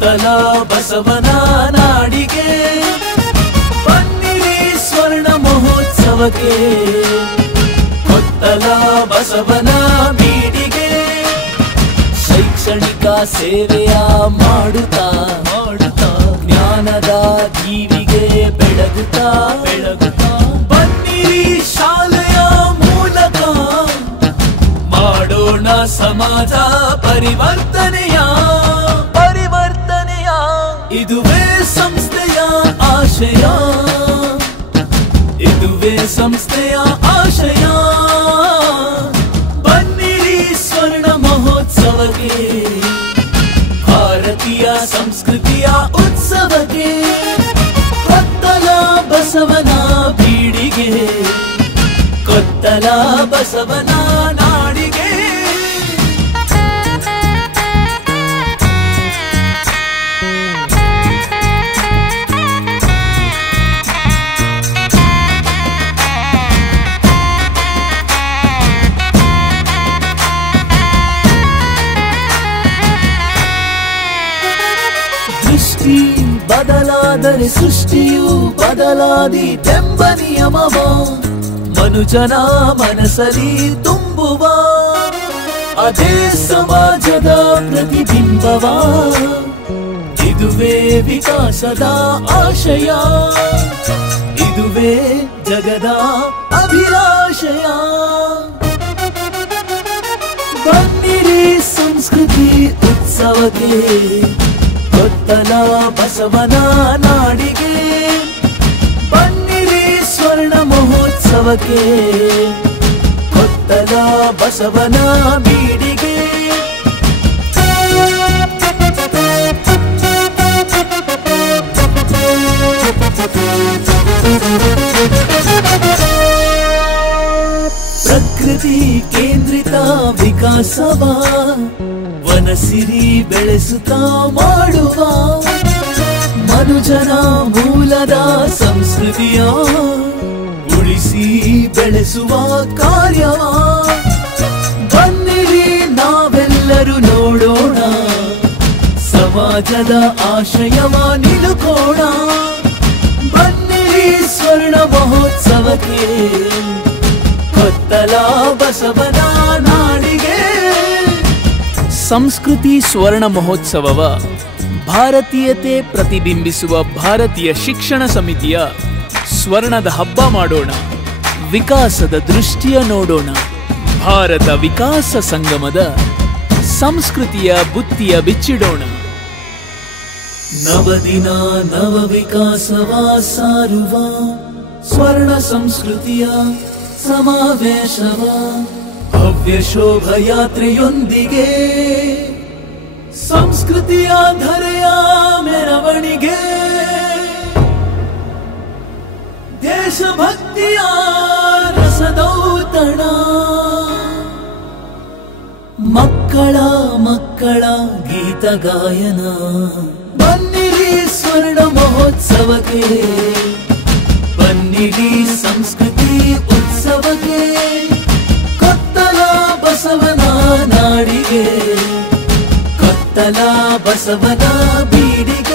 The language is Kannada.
ಕೊತ್ತಲ ಬಸವನ ನಾಡಿಗೆ ಬನ್ನಿರಿ ಸ್ವರ್ಣ ಮಹೋತ್ಸವಕ್ಕೆ ಕೊತ್ತಲ ಬಸವನ ಬೀಡಿಗೆ ಶೈಕ್ಷಣಿಕ ಸೇವೆಯ ಮಾಡುತ್ತಾ ಜ್ಞಾನದ ದೀವಿಗೆ ಬೆಳಗುತ್ತಾ ಬನ್ನಿರಿ ಶಾಲೆಯ ಮೂಲಕ ಮಾಡೋಣ ಸಮಾಜ ಪರಿವರ್ತನೆಯ ಇದುವೇ ಸಂಸ್ಥೆಯ ಆಶಯ ಇದುವೇ ಸಂಸ್ಥೆಯ ಆಶಯ ಬನ್ನಿರಿ ಸ್ವರ್ಣ ಮಹೋತ್ಸವಕ್ಕೆ ಭಾರತೀಯ ಸಂಸ್ಕೃತಿಯ ಉತ್ಸವಕ್ಕೆ ಕೊತ್ತಲ ಬಸವನ ಬೀಡಿಗೆ ಕೊತ್ತಲ ಬಸವನ ನಾಡಿಗೆ ಬದಲಾದರೆ ಸೃಷ್ಟಿಯು ಬದಲಾದೀತೆಂಬ ನಿಯಮವ ಮನುಜನ ಮನಸ್ಸಲ್ಲಿ ತುಂಬುವ ಅದೇ ಸಮಾಜದ ಪ್ರತಿಬಿಂಬವ ಇದುವೇ ವಿಕಾಸದ ಆಶಯ ಇದುವೇ ಜಗದ ಅಭಿಲಾಷಯ ಬನ್ನಿರಿ ಸಂಸ್ಕೃತಿ ಉತ್ಸವಕ್ಕೆ ಕೊತ್ತಲ ಬಸವನ ನಾಡಿಗೆ ಬನ್ನಿರಿ ಸ್ವರ್ಣ ಮಹೋತ್ಸವಕ್ಕೆ ಕೊತ್ತಲ ಬಸವನ ಬೀಡಿಗೆ ಪ್ರಕೃತಿ ಕೇಂದ್ರಿತ ವಿಕಾಸವ ವನಸಿರಿ ಬೆಳೆಸುತ್ತಾ ಮಾಡುವ ಮನುಜನ ಮೂಲದ ಸಂಸ್ಕೃತಿಯ ಉಳಿಸಿ ಬೆಳೆಸುವ ಕಾರ್ಯವ ಬನ್ನಿರಿ ನಾವೆಲ್ಲರೂ ನೋಡೋಣ ಸಮಾಜದ ಆಶಯವ ನಿಲುಕೋಣ ಬನ್ನಿರಿ ಸ್ವರ್ಣ ಮಹೋತ್ಸವಕ್ಕೆ ಕೊತ್ತಲ ಬಸವನ ನಾಡಿಗೆ ಸಂಸ್ಕೃತಿ ಸ್ವರ್ಣ ಮಹೋತ್ಸವವ ಭಾರತೀಯತೆ ಪ್ರತಿಬಿಂಬಿಸುವ ಭಾರತೀಯ ಶಿಕ್ಷಣ ಸಮಿತಿಯ ಸ್ವರ್ಣದ ಹಬ್ಬ ಮಾಡೋಣ ವಿಕಾಸದ ದೃಷ್ಟಿಯ ನೋಡೋಣ ಭಾರತ ವಿಕಾಸ ಸಂಗಮದ ಸಂಸ್ಕೃತಿಯ ಬುತ್ತಿಯ ಬಿಚ್ಚಿಡೋಣ ನವದಿನ ನವ ವಿಕಾಸವ ಸಾರುವ ಸ್ವರ್ಣ ಸಂಸ್ಕೃತಿಯ ಸಮಾವೇಶವ ಭವ್ಯ ಶೋಭಯಾತ್ರೆಯೊಂದಿಗೆ ಸಂಸ್ಕೃತಿಯ ಧರೆಯ ಮೆರವಣಿಗೆ ದೇಶಭಕ್ತಿಯ ರಸದೌತಣ ಮಕ್ಕಳ ಗೀತ ಗಾಯನ ಬನ್ನಿರಿ ಸ್ವರ್ಣ ಮಹೋತ್ಸವಕ್ಕೆ ಬನ್ನಿರಿ ಸಂಸ್ಕೃತಿ ಉತ್ಸವಕ್ಕೆ ಕೊತ್ತಲ ಬಸವನ ನಾಡಿಗೆ ಕೊತ್ತಲ ಬಸವನ ಬೀಡಿಗೆ